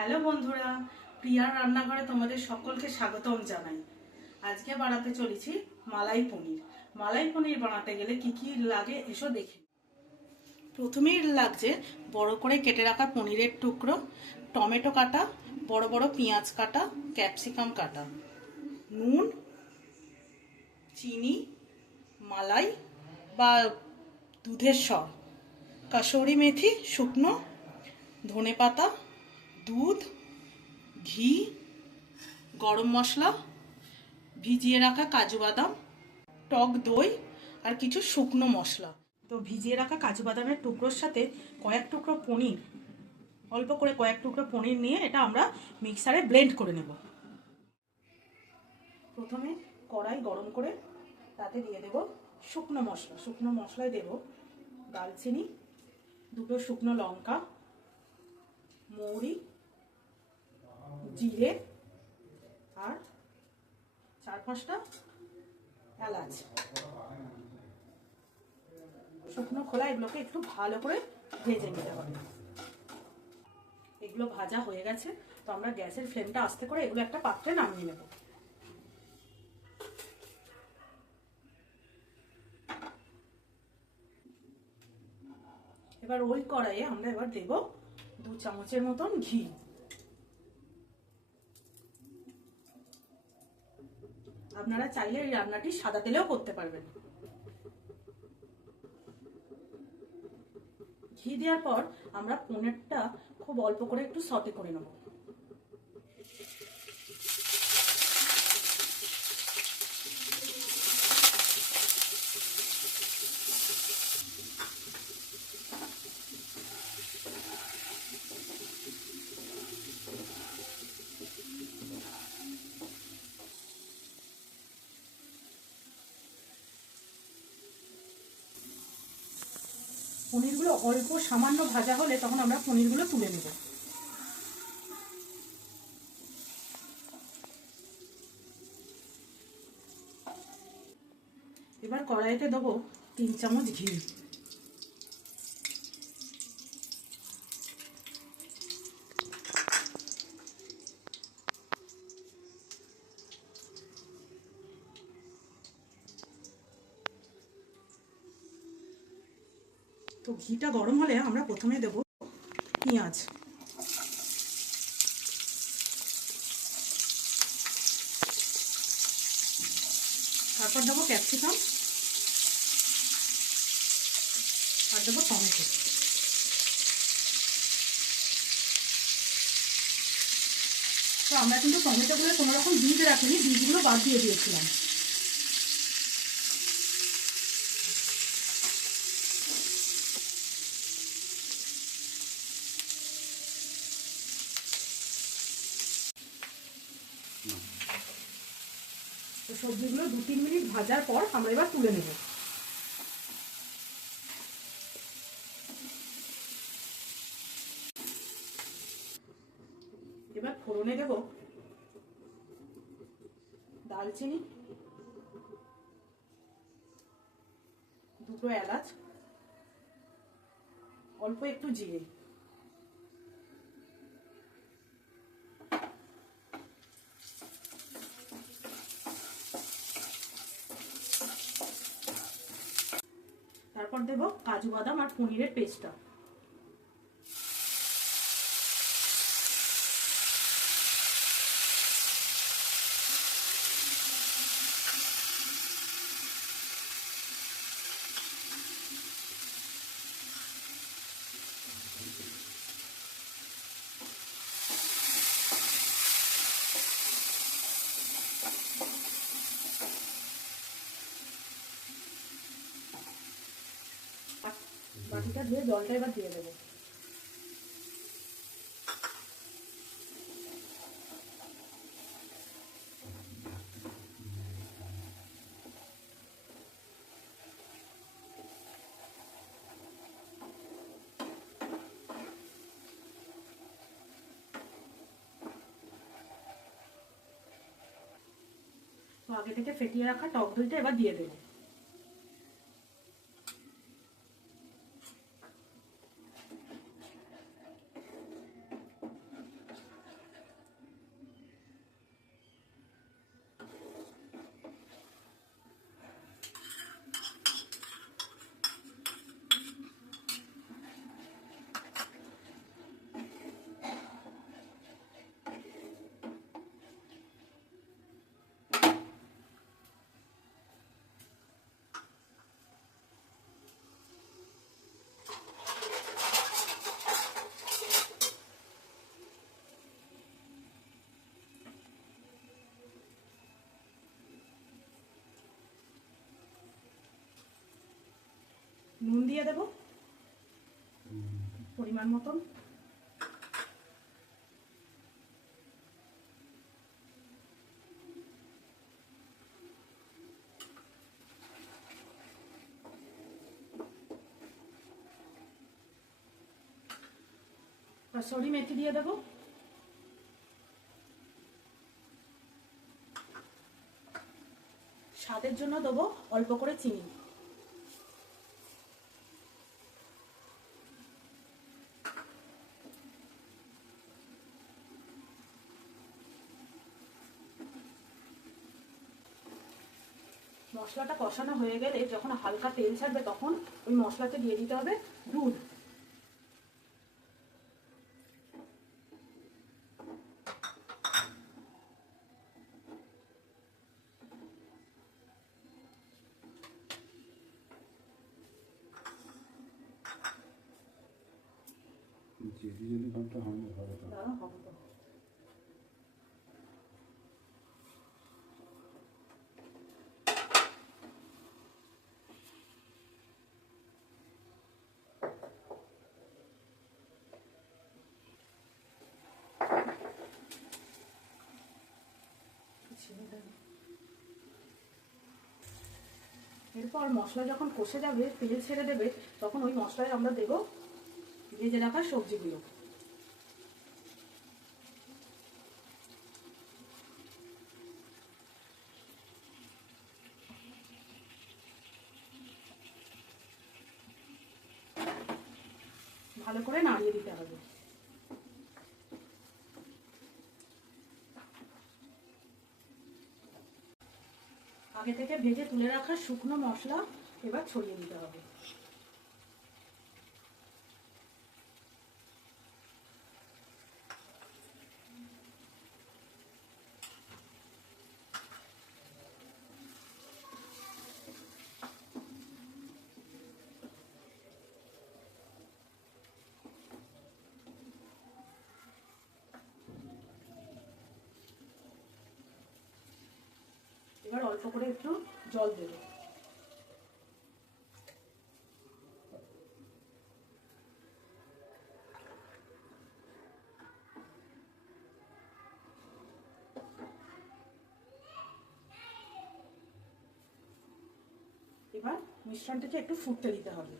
Hello বন্ধুরা, প্রিয়ার রান্নাঘরে তোমাদের সকলকে স্বাগতম জানাই। আজকে বানাতে চলেছি মালাই পনির। মালাই পনির বানাতে গেলে কি কি লাগে এসো দেখি। প্রথমেই লাগছে বড় করে কেটে রাখা পনিরের টুকরো, টমেটো কাটা, বড় বড় পেঁয়াজ কাটা, ক্যাপসিকাম কাটা, নুন, চিনি, মালাই বা দুধের সর, কাসুরি মেথি শুকনো, ধনেপাতা, দুধ, ঘি, গরম মশলা, ভিজিয়ে রাখা কাজু বাদাম, টক দই আর কিছু শুকনো মশলা। তো ভিজিয়ে রাখা কাজু বাদামের টুকরোর সাথে কয়েক টুকরো পনির, অল্প করে কয়েক টুকরো পনির নিয়ে এটা আমরা মিক্সারে ব্লেন্ড করে নেব। প্রথমে কড়াই গরম করে তাতে দিয়ে দেব শুকনো মশলা। শুকনো মশলায় দেব দালচিনি, দুটো শুকনো লঙ্কা, মৌরি, জিরে আর 4-5টা এলাচ। শুকনো খোলা এগুলোকে একটু ভালো করে ভেজে নিতে হবে। এগুলো ভাজা হয়ে গেছে, তো আমরা গ্যাসের ফ্লেমটা আস্তে করে এগুলো একটা পাত্রে নামিয়ে নেব। এবার ওই কড়াইয়ে আমরা এবার দেব 2 চামচের মতন ঘি। আপনারা চাইলে এই রান্নাটি সাদা তেলেও করতে পারবেন। ঘি দেওয়ার পর আমরা পনিরটা খুব অল্প করে একটু সটে করে নেব। পনিরগুলো অল্প সামান্য ভাজা হলে তখন আমরা পনিরগুলো তুলে নেব। এবার কড়াইতে দেবো 3 চামচ ঘি। তো ঘিটা গরম হলে আমরা প্রথমে দেব পেঁয়াজ, তারপর দেবো ক্যাপসিকাম আর দেবো টমেটো। তো আমরা কিন্তু টমেটোগুলো কোনো রকম বীজ রাখিনি, বীজগুলো বাদ দিয়ে দিয়েছিলাম। তো সবজিগুলো 2-3 মিনিট ভাজার পর আমরা এবার তুলে নেব। এবার ফোড়নে দেব দালচিনি, 2টো এলাচ, অল্প একটু জিরে, তারপর দেব কাজু বাদাম আর পনিরের পেস্টটা। বাটিটা ধুয়ে জলটা এবার দিয়ে দেবো। তো আগে থেকে ফেটিয়ে রাখা টক দইটা এবার দিয়ে দেবো। নুন দিয়ে দেব পরিমাণ মতন। কসুরি মেথি দিয়ে দেব। স্বাদের জন্য দেবো অল্প করে চিনি। মশলাটা কষানো হয়ে গেলে যখন হালকা তেল ছাড়বে তখন ওই মশলাতে দিয়ে দিতে হবে দুধ। এরপর মশলা যখন কষে যাবে, তেল ছেড়ে দেবে, তখন ওই মশলায় আমরা দেব ভেজে রাখা সবজিগুলো। ভালো করে নাড়িয়ে দিতে হবে। আগে থেকে ভেজে তুলে রাখা শুকনো মশলা এবার ছড়িয়ে দিতে হবে। এবার অল্প করে একটু জল দেব। এবার মিশ্রণটাকে একটু ফুটতে দিতে হবে।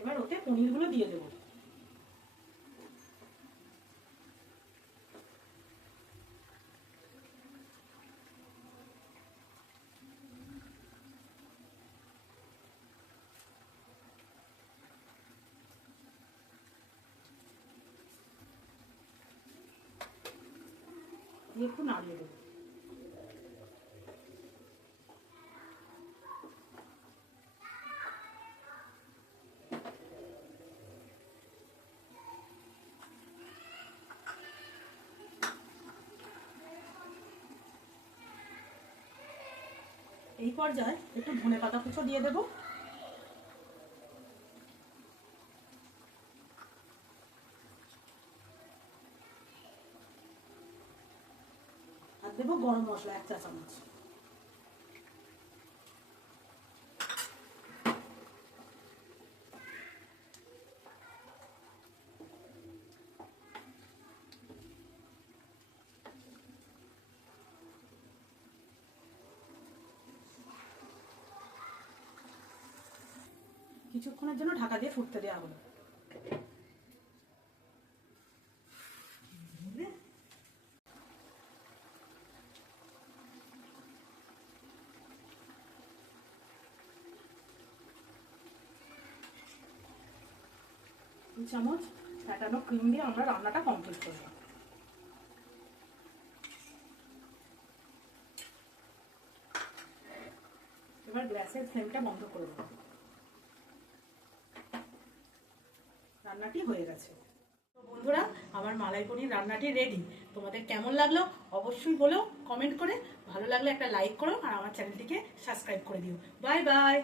এবার ওতে পনিরগুলো দিয়ে দেবো। একটু নাড়িয়ে দেবো। এই পর্যায়ে একটু ধনেপাতা কুচো দিয়ে দেবো। আর দেবো গরম মশলা 1 চা চামচ। কিছুক্ষণের জন্য ঢাকা দিয়ে ফুটতে দেওয়া হলো। দু চামচ ফ্যাটানো ক্রিম দিয়ে আমরা রান্নাটা কমপ্লিট করলাম। এবার গ্যাসের ফ্লেমটা বন্ধ করে দেবো। রান্নাটি হয়ে গেছে। তো বন্ধুরা, আমার মালাই পনির রান্নাটি রেডি। তোমাদের কেমন লাগলো অবশ্যই বলো কমেন্ট করে। ভালো লাগলে একটা লাইক করো আর আমার চ্যানেলটিকে সাবস্ক্রাইব করে দিও। Bye bye.